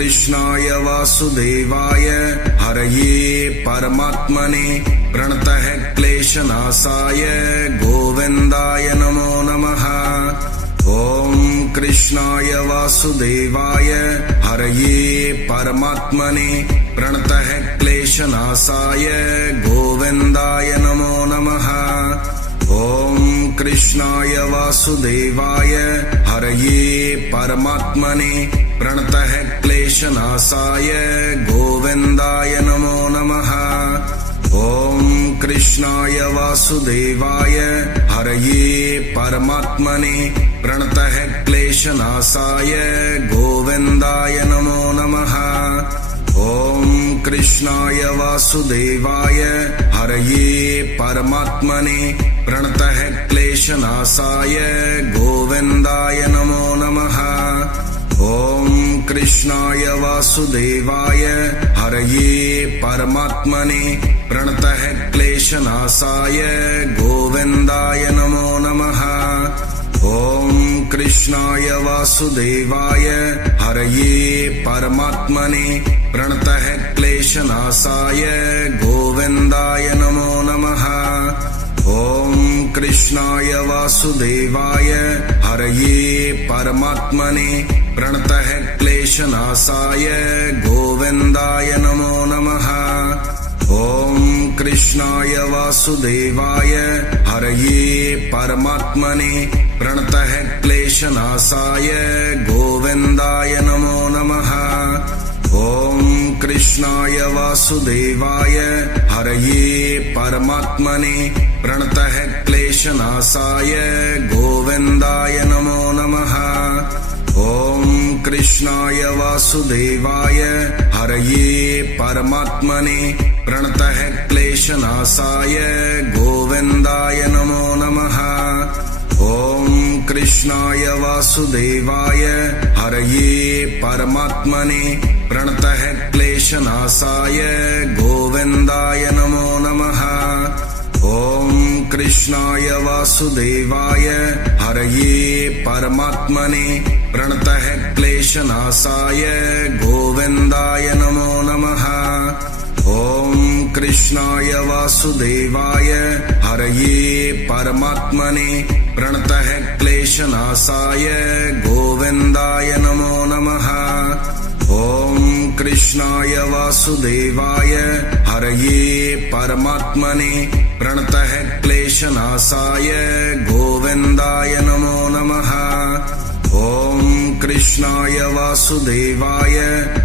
कृष्णाय वासुदेवाय हरये परमात्मने प्रणतः क्लेशनाशाय गोविन्दाय नमो नमः। ॐ कृष्णाय वासुदेवाय हरये परमात्मने प्रणतः क्लेशनाशाय गोविन्दाय नमो नमः। ॐ कृष्णाय वासुदेवाय हरये परमात्मने प्रणतः क्लेशनाशाय गोविन्दाय नमो नमः। ॐ कृष्णाय वासुदेवाय हरये परमात्मने प्रणतः क्लेशनाशाय गोविन्दाय नमो नमः। ॐ कृष्णाय वासुदेवाय हरये परमात्मने प्रणतः क्लेशनाशाय गोविन्दाय नमो नमः। ॐ कृष्णाय वासुदेवाय हरये परमात्मने प्रणतः क्लेशनाशाय गोविन्दाय नमो नमः। ॐ कृष्णाय वासुदेवाय हरये परमात्मने प्रणतः क्लेशनाशाय गोविन्दाय नमो नमः। ॐ कृष्णाय वासुदेवाय हरये परमात्मने प्रणतः क्लेशनाशाय गोविन्दाय नमो नमः। ॐ कृष्णाय वासुदेवाय हरये परमात्मने प्रणतः क्लेशनाशाय गोविन्दाय नमो नमः। ॐ कृष्णाय वासुदेवाय हरये परमात्मने प्रणतः क्लेशनाशाय गोविन्दाय नमो नमः। ॐ कृष्णाय वासुदेवाय हरये परमात्मने प्रणतः क्लेशनाशाय गोविन्दाय नमो नमः। ॐ कृष्णाय वासुदेवाय हरये परमात्मने प्रणतः क्लेशनाशाय गोविन्दाय नमो नमः। ॐ कृष्णाय वासुदेवाय हरये परमात्मने प्रणतः क्लेशनाशाय गोविन्दाय नमो नमः। ॐ कृष्णाय वासुदेवाय हरये परमात्मने प्रणतः क्लेशनाशाय गोविन्दाय नमो नमः। ॐ कृष्णाय वासुदेवाय हरये परमात्मने प्रणतः क्लेशनाशाय गोविन्दाय नमो नमः। ॐ कृष्णाय वासुदेवाय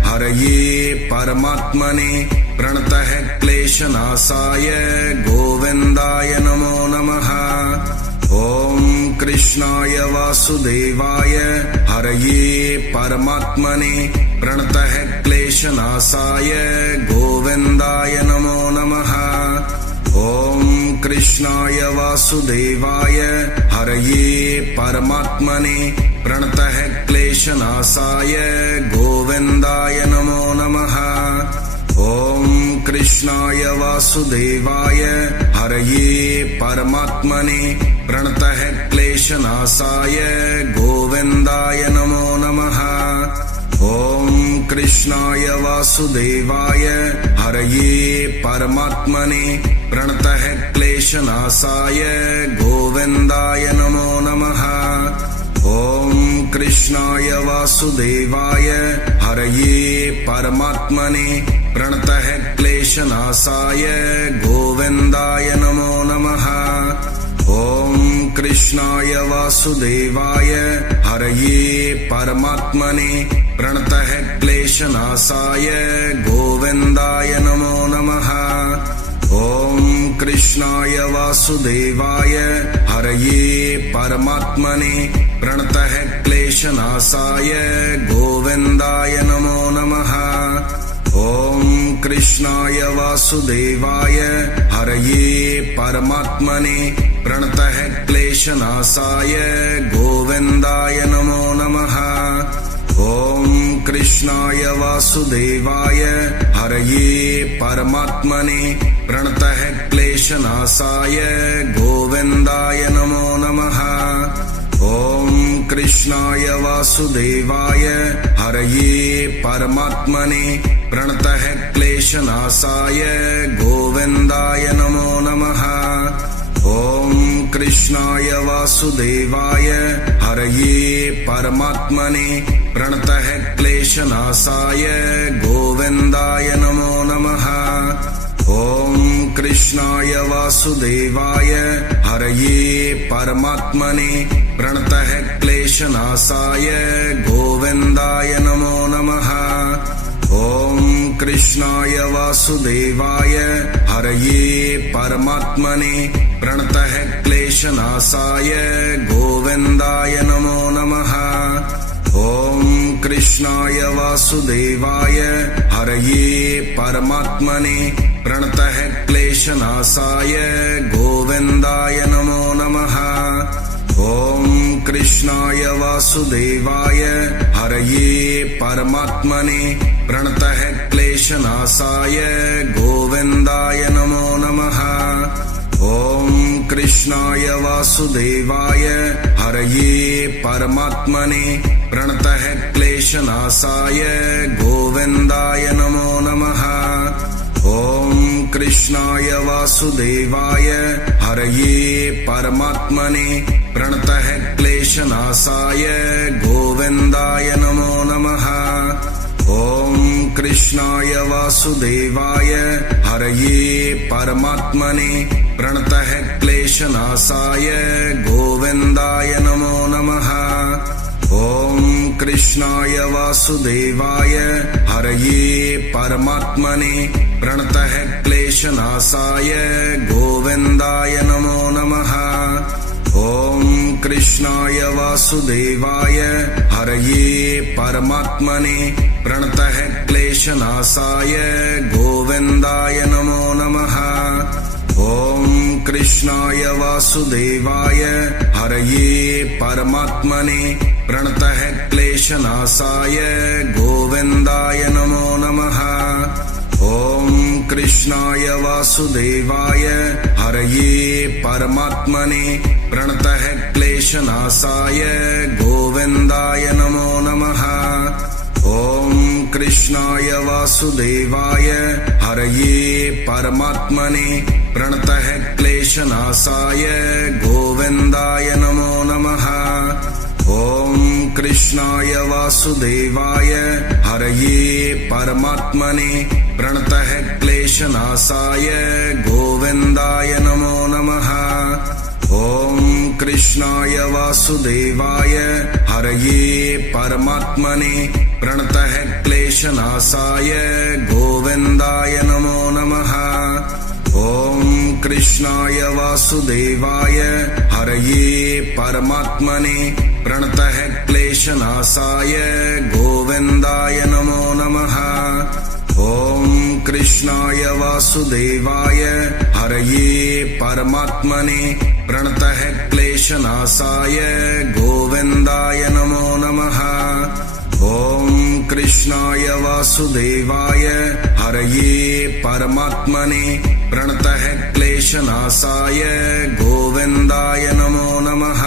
हरये परमात्मने प्रणतः क्लेशनाशाय गोविन्दाय नमो नमः। ॐ कृष्णाय वासुदेवाय हरये परमात्मने प्रणतः क्लेशनाशाय गोविन्दाय नमो नमः। ॐ कृष्णाय वासुदेवाय हरये परमात्मने प्रणतः क्लेशनाशाय गोविन्दाय नमो नमः। ॐ कृष्णाय वासुदेवाय हरये परमात्मने प्रणतः क्लेशनाशाय गोविन्दाय नमो नमः। ॐ कृष्णाय वासुदेवाय हरये परमात्मने प्रणतः क्लेशनाशाय गोविन्दाय नमो नमः। ॐ कृष्णाय वासुदेवाय हरये परमात्मने प्रणतः क्लेशनाशाय गोविन्दाय नमो नमः। ॐ कृष्णाय वासुदेवाय हरये परमात्मने प्रणतः क्लेशनाशाय गोविन्दाय नमो नमः। ॐ कृष्णाय वासुदेवाय हरये परमात्मने प्रणतः क्लेशनाशाय गोविन्दाय नमो नमः। ॐ कृष्णाय वासुदेवाय हरये परमात्मने प्रणतः क्लेशनाशाय गोविन्दाय नमो नमः। ॐ कृष्णाय वासुदेवाय हरये परमात्मने प्रणतः क्लेशनाशाय गोविन्दाय नमो नमः। ॐ कृष्णाय वासुदेवाय हरये परमात्मने प्रणतः क्लेशनाशाय गोविन्दाय नमो नमः। ॐ कृष्णाय वासुदेवाय हरये परमात्मने प्रणतः क्लेशनाशाय गोविन्दाय नमो नमः। ॐ कृष्णाय वासुदेवाय हरये परमात्मने प्रणतः क्लेशनाशाय गोविन्दाय नमो नमः। ॐ कृष्णाय वासुदेवाय हरये परमात्मने प्रणतः क्लेशनाशाय गोविन्दाय नमो नमः। ॐ कृष्णाय वासुदेवाय हरये परमात्मने प्रणतः क्लेशनाशाय गोविन्दाय नमो नमः। ॐ कृष्णाय वासुदेवाय हरये परमात्मने प्रणतः क्लेशनाशाय गोविन्दाय नमो नमः। ॐ कृष्णाय वासुदेवाय हरये परमात्मने प्रणतः क्लेशनाशाय गोविन्दाय नमो नमः। ॐ कृष्णाय वासुदेवाय हरये परमात्मने प्रणतः क्लेशनाशाय गोविन्दाय नमो नमः। ॐ कृष्णाय वासुदेवाय हरये परमात्मने प्रणतः क्लेशनाशाय गोविन्दाय नमो नमः। ॐ कृष्णाय वासुदेवाय हरये परमात्मने प्रणतः क्लेशनाशाय गोविन्दाय नमो नमः। ॐ कृष्णाय वासुदेवाय हरये परमात्मने प्रणतः क्लेशनाशाय गोविन्दाय नमो नमः। ॐ कृष्णाय वासुदेवाय हरये परमात्मने प्रणतः क्लेशनाशाय गोविन्दाय नमो नमः। ॐ कृष्णाय वासुदेवाय हरये परमात्मने प्रणतः क्लेशनाशाय गोविन्दाय नमो नमः। ॐ कृष्णाय वासुदेवाय हरये परमात्मने प्रणतः क्लेशनाशाय गोविन्दाय नमो नमः। ॐ कृष्णाय वासुदेवाय हरये परमात्मने प्रणतः क्लेशनाशाय गोविन्दाय नमो नमः। ॐ कृष्णाय वासुदेवाय हरये परमात्मने प्रणतः क्लेशनाशाय गोविन्दाय नमो नमः। ॐ कृष्णाय वासुदेवाय हरये परमात्मने प्रणतः क्लेशनाशाय गोविन्दाय नमो नमः। ॐ कृष्णाय वासुदेवाय हरये परमात्मने प्रणतः क्लेशनाशाय गोविन्दाय नमो नमः। ॐ कृष्णाय वासुदेवाय हरये परमात्मने प्रणतः क्लेशनाशाय गोविन्दाय नमो नमः।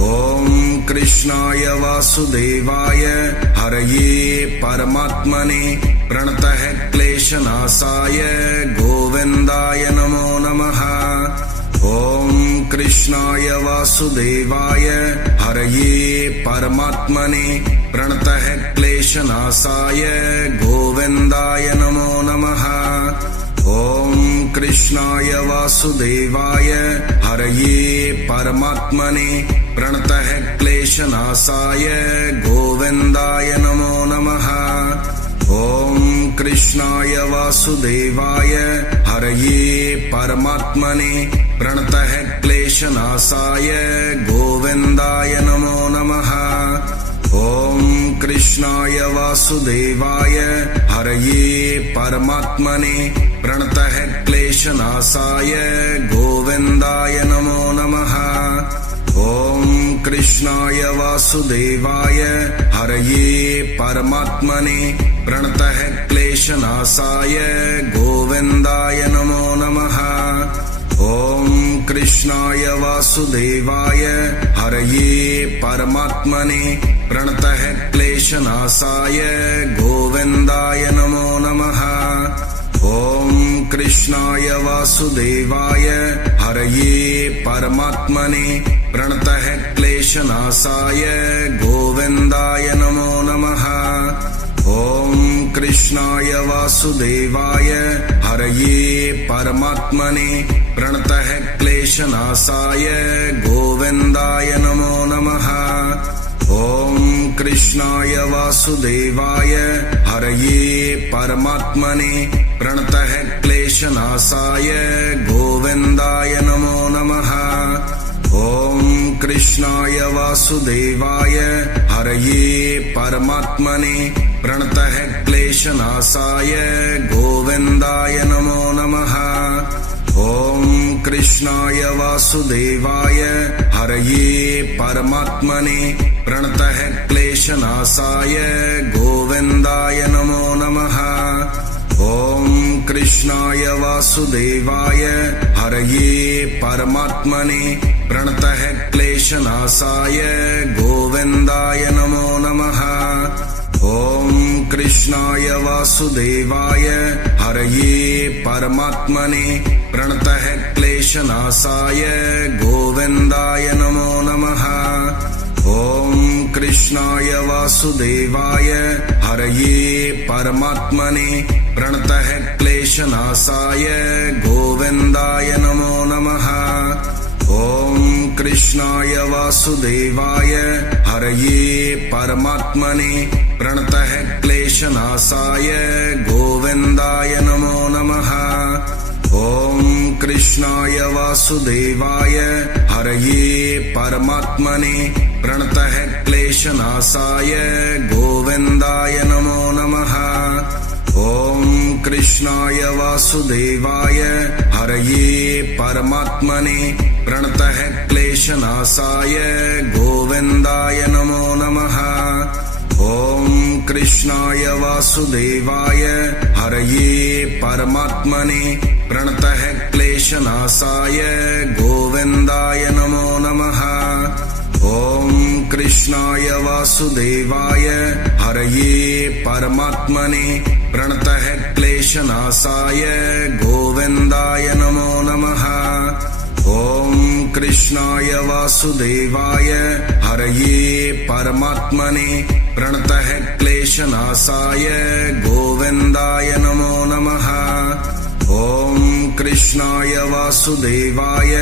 ॐ कृष्णाय वासुदेवाय हरये परमात्मने प्रणतः क्लेशनाशाय गोविन्दाय नमो नमः। ॐ कृष्णाय वासुदेवाय हरये परमात्मने प्रणतः क्लेशनाशाय गोविन्दाय नमो नमः। ॐ कृष्णाय वासुदेवाय हरये परमात्मने प्रणतः क्लेशनाशाय गोविन्दाय नमो नमः। ॐ कृष्णाय वासुदेवाय हरये परमात्मने प्रणतः क्लेशनाशाय गोविन्दाय नमो नमः। ॐ कृष्णाय वासुदेवाय हरये परमात्मने प्रणतः क्लेशनाशाय गोविन्दाय नमो नमः। ॐ कृष्णाय वासुदेवाय हरये परमात्मने प्रणतः क्लेशनाशाय गोविन्दाय नमो नमः। ॐ कृष्णाय वासुदेवाय हरये परमात्मने प्रणतः क्लेशनाशाय गोविन्दाय नमो नमः। ॐ कृष्णाय वासुदेवाय हरये परमात्मने प्रणतः क्लेशनाशाय गोविन्दाय नमो नमः। ॐ कृष्णाय वासुदेवाय हरये परमात्मने प्रणतः क्लेशनाशाय गोविन्दाय नमो नमः। ॐ कृष्णाय वासुदेवाय हरये परमात्मने प्रणतः क्लेशनाशाय गोविन्दाय नमो नमः। ॐ कृष्णाय वासुदेवाय हरये परमात्मने प्रणतः क्लेशनाशाय गोविन्दाय नमो नमः। ॐ कृष्णाय वासुदेवाय हरये परमात्मने प्रणतः क्लेशनाशाय गोविन्दाय नमो नमः। ॐ कृष्णाय वासुदेवाय हरये परमात्मने प्रणतः क्लेशनाशाय गोविन्दाय नमो नमः। ॐ कृष्णाय वासुदेवाय हरये परमात्मने प्रणतः क्लेशनाशाय गोविन्दाय नमो नमः। ॐ कृष्णाय वासुदेवाय हरये परमात्मने प्रणतः क्लेशनाशाय गोविन्दाय नमो नमः। ॐ कृष्णाय वासुदेवाय हरये परमात्मने प्रणतः क्लेशनाशाय गोविन्दाय नमो नमः। ॐ कृष्णाय वासुदेवाय हरये परमात्मने प्रणतः क्लेशनाशाय गोविन्दाय नमो नमः। ॐ कृष्णाय वासुदेवाय हरये परमात्मने प्रणतः क्लेशनाशाय गोविन्दाय नमो नमः। ॐ कृष्णाय वासुदेवाय हरये परमात्मने प्रणतः क्लेशनाशाय गोविन्दाय नमो नमः। ॐ कृष्णाय वासुदेवाय हरये परमात्मने प्रणतः क्लेशनाशाय गोविन्दाय नमो नमः। ॐ कृष्णाय वासुदेवाय हरये परमात्मने प्रणतः क्लेशनाशाय गोविन्दाय नमो नमः। ॐ कृष्णाय वासुदेवाय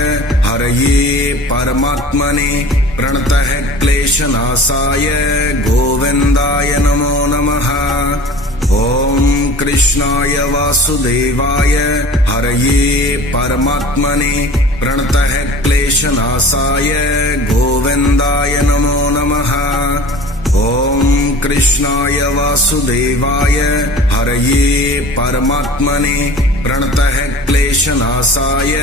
हरये परमात्मने प्रणतः क्लेशनाशाय गोविन्दाय नमो नमः। ॐ कृष्णाय वासुदेवाय हरये परमात्मने प्रणतः क्लेशनाशाय गोविन्दाय नमो नमः। ॐ कृष्णाय वासुदेवाय हरये परमात्मने प्रणतः क्लेशनाशाय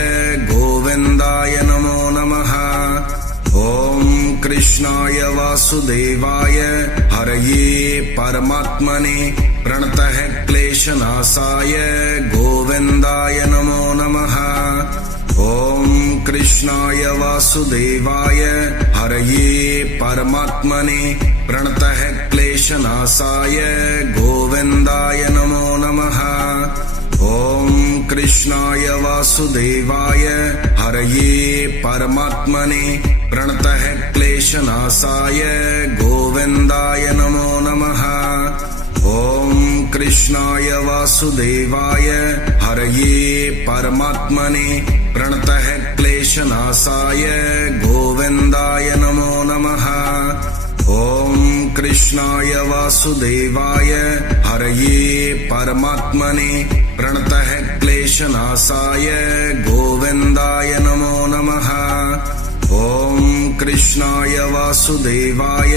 गोविन्दाय नमो नमः। ॐ कृष्णाय वासुदेवाय हरये परमात्मने प्रणतः क्लेशनाशाय गोविन्दाय नमो नमः। ॐ कृष्णाय वासुदेवाय हरये परमात्मने प्रणतः क्लेशनाशाय गोविन्दाय नमो नमः। ॐ कृष्णाय वासुदेवाय हरये परमात्मने प्रणतः क्लेशनाशाय गोविन्दाय नमो नमः। ॐ कृष्णाय वासुदेवाय हरये परमात्मने प्रणतः क्लेशनाशाय गोविन्दाय नमो नमः। ॐ कृष्णाय वासुदेवाय हरये परमात्मने प्रणतः क्लेशनाशाय गोविन्दाय नमो नमः। ॐ कृष्णाय वासुदेवाय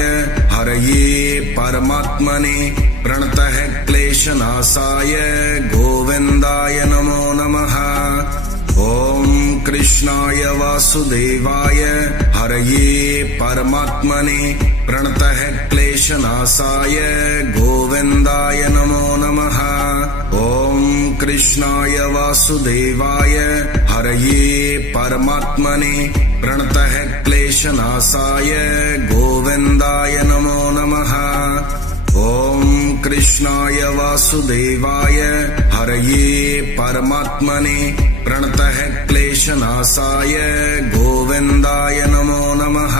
हरये परमात्मने प्रणतः क्लेशनाशाय गोविन्दाय नमो नमः। ॐ कृष्णाय वासुदेवाय हरये परमात्मने प्रणतः क्लेशनाशाय गोविन्दाय नमो नमः। ॐ कृष्णाय वासुदेवाय हरये परमात्मने प्रणतः क्लेशनाशाय गोविन्दाय नमो नमः। ॐ कृष्णाय वासुदेवाय हरये परमात्मने प्रणतः क्लेशनाशाय गोविन्दाय नमो नमः।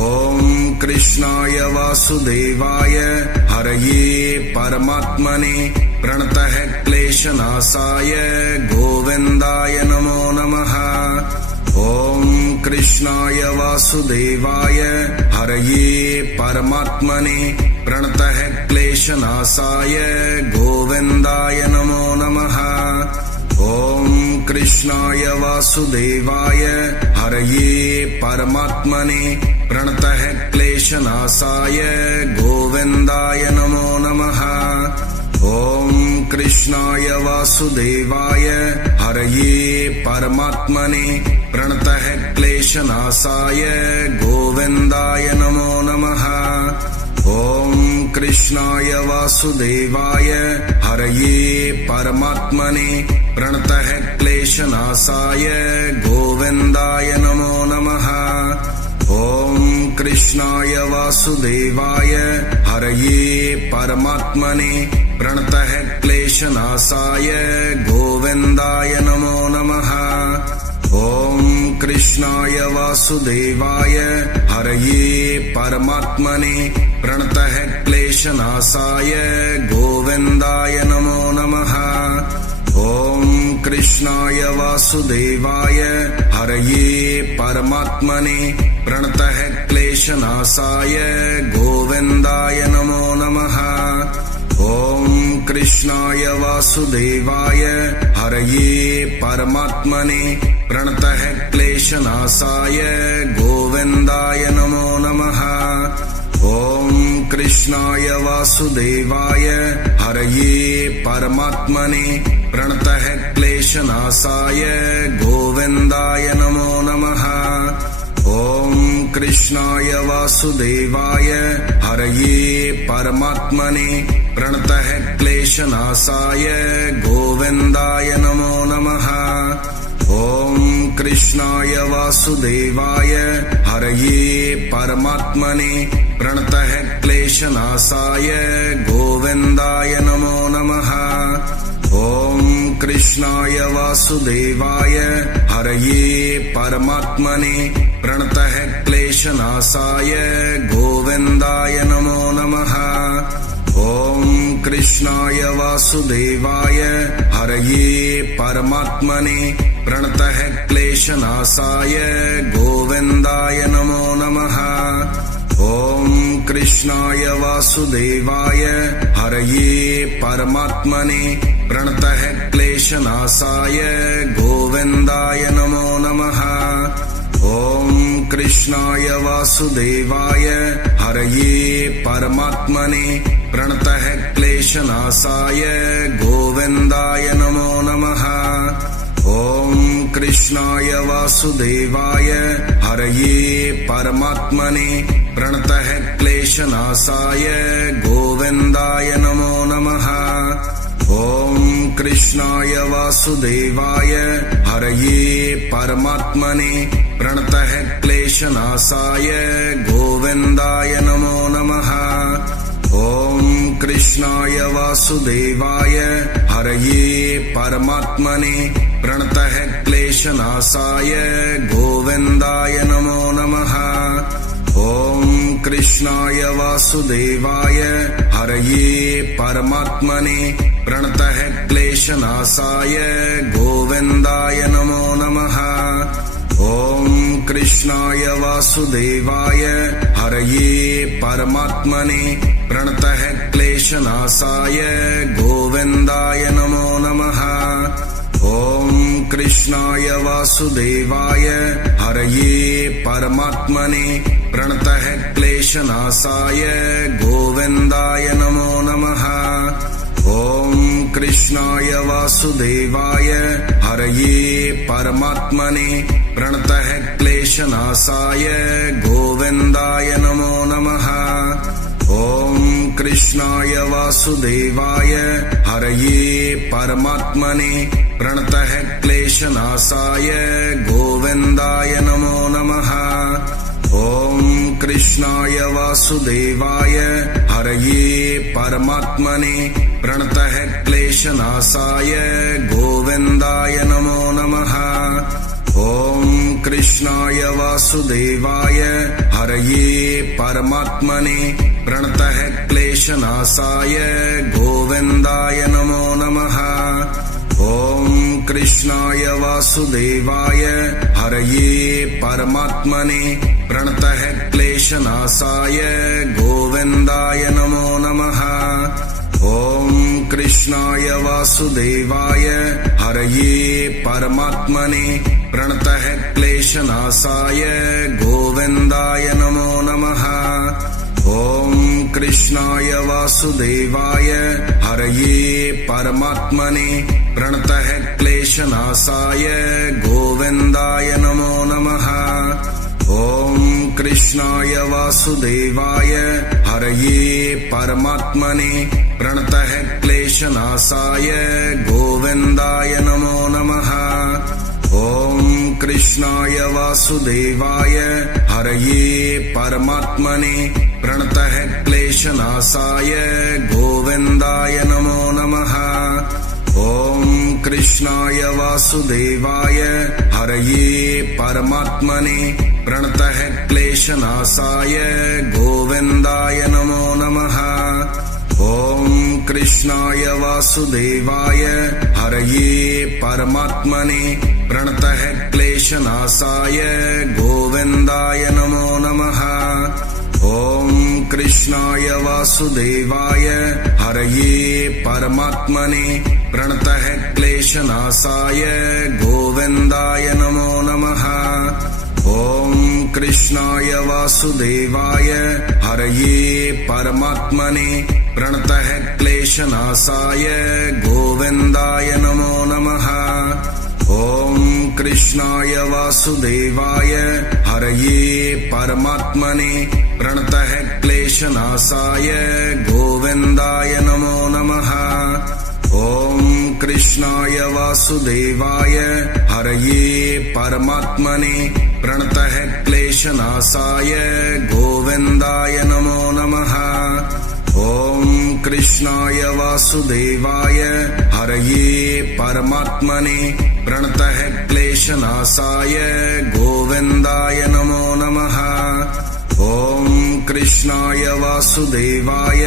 ॐ कृष्णाय वासुदेवाय हरये परमात्मने प्रणतः क्लेशनाशाय गोविन्दाय नमो नमः। ॐ कृष्णाय वासुदेवाय हरये परमात्मने प्रणतः क्लेशनाशाय गोविन्दाय नमो नमः। ॐ कृष्णाय वासुदेवाय हरये परमात्मने प्रणतः क्लेशनाशाय गोविन्दाय नमो नमः। ॐ कृष्णाय वासुदेवाय हरये परमात्मने प्रणतः क्लेशनाशाय गोविन्दाय नमो नमः। ॐ कृष्णाय वासुदेवाय हरये परमात्मने प्रणतः क्लेशनाशाय गोविन्दाय नमो नमः। ॐ कृष्णाय वासुदेवाय हरये परमात्मने प्रणतः क्लेशनाशाय गोविन्दाय नमो नमः। ॐ कृष्णाय वासुदेवाय हरये परमात्मने प्रणतः क्लेशनाशाय गोविन्दाय नमो नमः। ॐ कृष्णाय वासुदेवाय हरये परमात्मने प्रणतः क्लेशनाशाय गोविन्दाय नमो नमः। ॐ कृष्णाय वासुदेवाय हरये परमात्मने प्रणतः क्लेशनाशाय गोविन्दाय नमो नमः। ॐ कृष्णाय वासुदेवाय हरये परमात्मने प्रणतः क्लेशनाशाय गोविन्दाय नमो नमः। ॐ कृष्णाय वासुदेवाय हरये परमात्मने प्रणतः क्लेशनाशाय गोविन्दाय नमो नमः। ॐ कृष्णाय वासुदेवाय हरये परमात्मने प्रणतः क्लेशनाशाय गोविन्दाय नमो नमः। ॐ कृष्णाय वासुदेवाय हरये परमात्मने प्रणतः क्लेशनाशाय गोविन्दाय नमो नमः। ॐ कृष्णाय वासुदेवाय हरये परमात्मने प्रणतः क्लेशनाशाय गोविन्दाय नमो नमः। ॐ कृष्णाय वासुदेवाय हरये परमात्मने प्रणतः क्लेशनाशाय गोविन्दाय नमो नमः। ॐ कृष्णाय वासुदेवाय हरये परमात्मने प्रणतः क्लेशनाशाय गोविन्दाय नमो नमः। ॐ कृष्णाय वासुदेवाय हरये परमात्मने प्रणतः क्लेशनाशाय गोविन्दाय नमो नमः। ॐ कृष्णाय वासुदेवाय हरये परमात्मने प्रणतः क्लेशनाशाय गोविन्दाय नमो नमः। ॐ कृष्णाय वासुदेवाय हरये परमात्मने प्रणतः क्लेशनाशाय गोविन्दाय नमो नमः। ॐ कृष्णाय वासुदेवाय हरये परमात्मने प्रणतः क्लेशनाशाय गोविन्दाय नमो नमः। ॐ कृष्णाय वासुदेवाय हरये परमात्मने प्रणतः क्लेशनाशाय गोविन्दाय नमो नमः। ॐ कृष्णाय वासुदेवाय हरये परमात्मने प्रणतः क्लेशनाशाय गोविन्दाय नमो नमः। ॐ कृष्णाय वासुदेवाय हरये परमात्मने प्रणतः क्लेशनाशाय गोविन्दाय नमो नमः। ॐ कृष्णाय वासुदेवाय हरये परमात्मने प्रणतः क्लेशनाशाय गोविन्दाय नमो नमः। ॐ कृष्णाय वासुदेवाय हरये परमात्मने प्रणतः क्लेशनाशाय गोविन्दाय नमो नमः। ॐ कृष्णाय वासुदेवाय हरये परमात्मने प्रणतः क्लेशनाशाय गोविन्दाय नमो नमः। ॐ कृष्णाय वासुदेवाय हरये परमात्मने प्रणतः क्लेशनाशाय गोविन्दाय नमो नमः। ॐ कृष्णाय वासुदेवाय हरये परमात्मने प्रणतः क्लेशनाशाय गोविन्दाय नमो नमः। ॐ कृष्णाय वासुदेवाय हरये परमात्मने प्रणतः क्लेशनाशाय गोविन्दाय नमो नमः। ॐ कृष्णाय वासुदेवाय हरये परमात्मने प्रणतः क्लेशनाशाय गोविन्दाय नमो नमः। ॐ कृष्णाय वासुदेवाय हरये परमात्मने प्रणतः क्लेशनाशाय गोविन्दाय नमो नमः। ॐ कृष्णाय वासुदेवाय हरये परमात्मने प्रणतः क्लेशनाशाय गोविन्दाय नमो नमः। ॐ कृष्णाय वासुदेवाय हरये परमात्मने प्रणतः क्लेशनाशाय गोविन्दाय नमो नमः। ॐ कृष्णाय वासुदेवाय हरये परमात्मने प्रणतः क्लेशनाशाय गोविन्दाय नमो नमः। ॐ कृष्णाय वासुदेवाय हरये परमात्मने प्रणतः क्लेशनाशाय गोविन्दाय नमो नमः। ॐ कृष्णाय वासुदेवाय हरये परमात्मने प्रणतः क्लेशनाशाय गोविन्दाय नमो नमः। ॐ कृष्णाय वासुदेवाय हरये परमात्मने प्रणतः क्लेशनाशाय गोविन्दाय नमो नमः। ॐ कृष्णाय वासुदेवाय हरये परमात्मने प्रणतः क्लेशनाशाय गोविन्दाय नमो नमः। ॐ कृष्णाय वासुदेवाय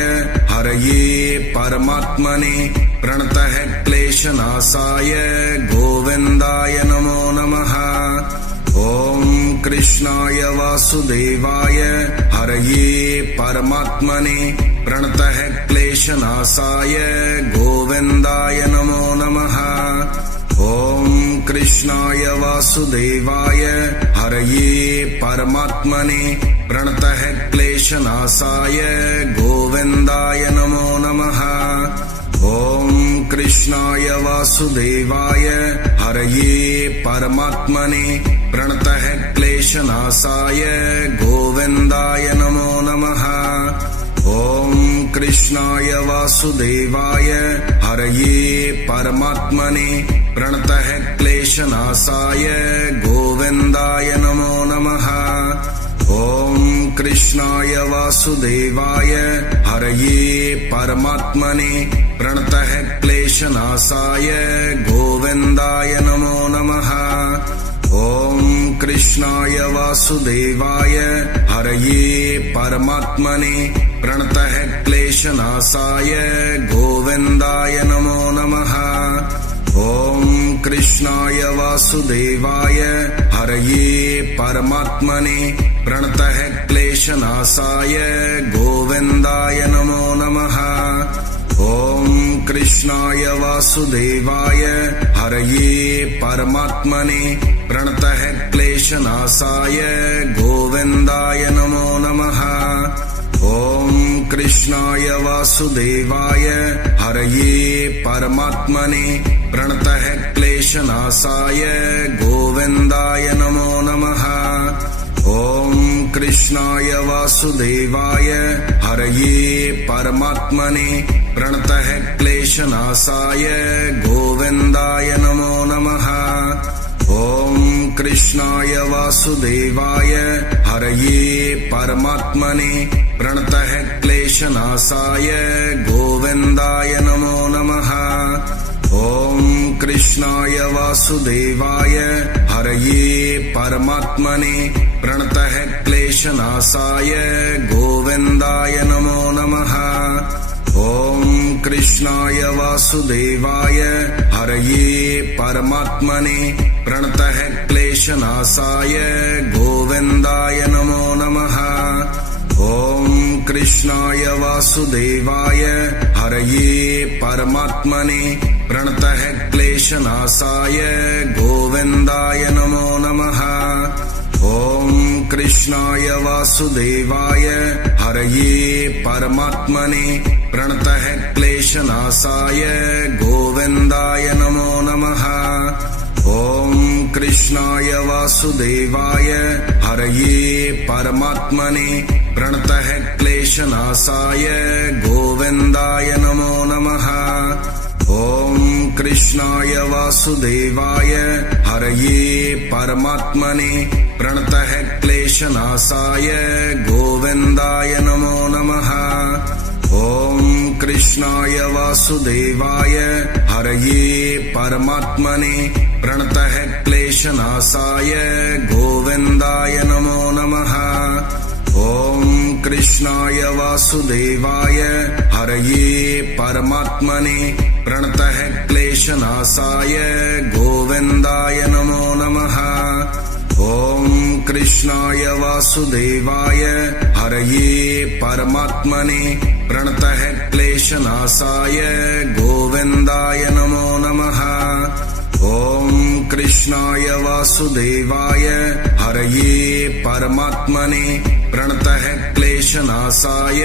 हरये परमात्मने प्रणतः क्लेशनाशाय गोविन्दाय नमो नमः। ॐ कृष्णाय वासुदेवाय हरये परमात्मने प्रणतः क्लेशनाशाय गोविन्दाय नमो नमः। ॐ कृष्णाय वासुदेवाय हरये परमात्मने प्रणतः क्लेशनाशाय गोविन्दाय नमो नमः। ॐ कृष्णाय वासुदेवाय हरये परमात्मने प्रणतः क्लेशनाशाय गोविन्दाय नमो नमः। ॐ कृष्णाय वासुदेवाय हरये परमात्मने प्रणतः क्लेशनाशाय गोविन्दाय नमो नमः। ॐ कृष्णाय वासुदेवाय हरये परमात्मने प्रणतः क्लेशनाशाय गोविन्दाय नमो नमः। ॐ कृष्णाय वासुदेवाय हरये परमात्मने प्रणतः क्लेशनाशाय गोविन्दाय नमो नमः। ॐ कृष्णाय वासुदेवाय हरये परमात्मने प्रणतः क्लेशनाशाय गोविन्दाय नमो नमः। ॐ कृष्णाय वासुदेवाय हरये परमात्मने प्रणतः क्लेशनाशाय गोविन्दाय नमो नमः। ॐ कृष्णाय वासुदेवाय हरये परमात्मने प्रणतः क्लेशनाशाय गोविन्दाय नमो नमः। ॐ कृष्णाय वासुदेवाय हरये परमात्मने प्रणतः क्लेशनाशाय गोविन्दाय नमो नमः। ॐ कृष्णाय वासुदेवाय हरये परमात्मने प्रणतः क्लेशनाशाय गोविन्दाय नमो नमः। ॐ कृष्णाय वासुदेवाय हरये परमात्मने प्रणतः क्लेशनाशाय गोविन्दाय नमो नमः। ॐ कृष्णाय वासुदेवाय हरये परमात्मने प्रणतः क्लेशनाशाय गोविन्दाय नमो नमः। ॐ कृष्णाय वासुदेवाय हरये परमात्मने प्रणतः क्लेशनाशाय गोविन्दाय नमो नमः। ॐ कृष्णाय वासुदेवाय हरये परमात्मने प्रणतः क्लेशनाशाय गोविन्दाय नमो नमः। ॐ कृष्णाय वासुदेवाय हरये परमात्मने प्रणतः क्लेशनाशाय गोविन्दाय नमो नमः। ॐ कृष्णाय वासुदेवाय हरये परमात्मने प्रणतः क्लेशनाशाय गोविन्दाय नमो नमः। ॐ कृष्णाय वासुदेवाय हरये परमात्मने प्रणतः क्लेशनाशाय गोविन्दाय नमो नमः। ॐ कृष्णाय वासुदेवाय हरये परमात्मने प्रणतः क्लेशनाशाय गोविन्दाय नमो नमः। ॐ कृष्णाय वासुदेवाय हरये परमात्मने प्रणतः क्लेशनाशाय गोविन्दाय नमो नमः। ॐ कृष्णाय वासुदेवाय हरये परमात्मने प्रणतः क्लेशनाशाय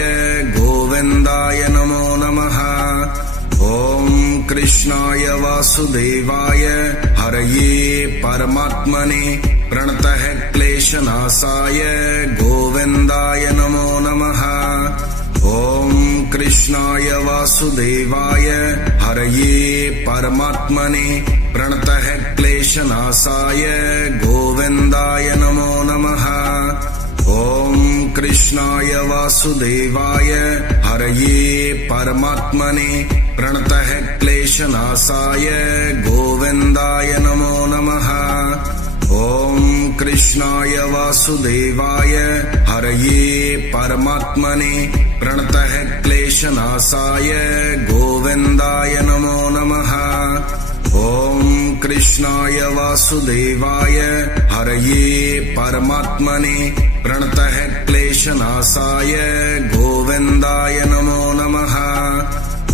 गोविन्दाय नमो नमः। ॐ कृष्णाय वासुदेवाय हरये परमात्मने प्रणतः क्लेशनाशाय गोविन्दाय नमो नमः। ॐ कृष्णाय वासुदेवाय हरये परमात्मने प्रणतः क्लेशनाशाय गोविन्दाय नमो नमः। ॐ कृष्णाय वासुदेवाय हरये परमात्मने प्रणतः क्लेशनाशाय गोविन्दाय नमो नमः। ॐ कृष्णाय वासुदेवाय हरये परमात्मने प्रणतः क्लेशनाशाय गोविन्दाय नमो नमः। ॐ कृष्णाय वासुदेवाय हरये परमात्मने प्रणतः क्लेशनाशाय गोविन्दाय नमो नमः।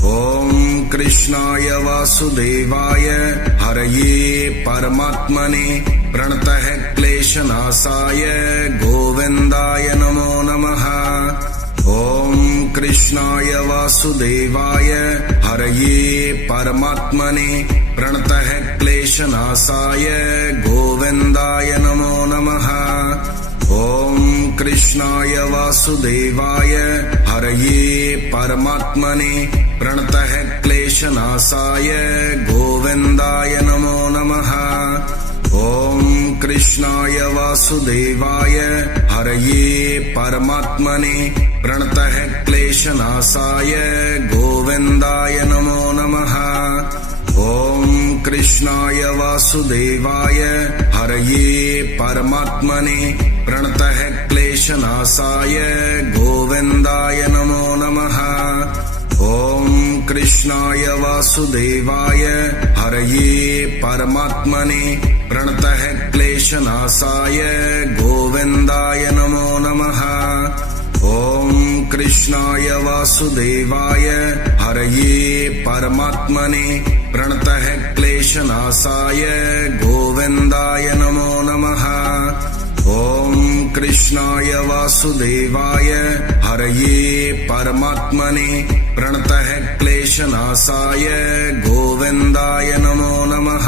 ॐ कृष्णाय वासुदेवाय हरये परमात्मने प्रणतः क्लेशनाशाय गोविन्दाय नमो नमः। ॐ कृष्णाय वासुदेवाय हरये परमात्मने प्रणतः क्लेशनाशाय गोविन्दाय नमो नमः। ॐ कृष्णाय वासुदेवाय हरये परमात्मने प्रणतः क्लेशनाशाय गोविन्दाय नमो नमः। ॐ कृष्णाय वासुदेवाय हरये परमात्मने प्रणतः क्लेशनाशाय गोविन्दाय नमो नमः। ॐ कृष्णाय वासुदेवाय हरये परमात्मने प्रणतः क्लेशनाशाय गोविन्दाय नमो नमः। ॐ कृष्णाय वासुदेवाय हरये परमात्मने प्रणतः क्लेशनाशाय गोविन्दाय नमो नमः। ॐ कृष्णाय वासुदेवाय हरये परमात्मने प्रणतः क्लेशनाशाय गोविन्दाय नमो नमः। ॐ कृष्णाय वासुदेवाय हरये परमात्मने प्रणतः क्लेशनाशाय गोविन्दाय नमो नमः।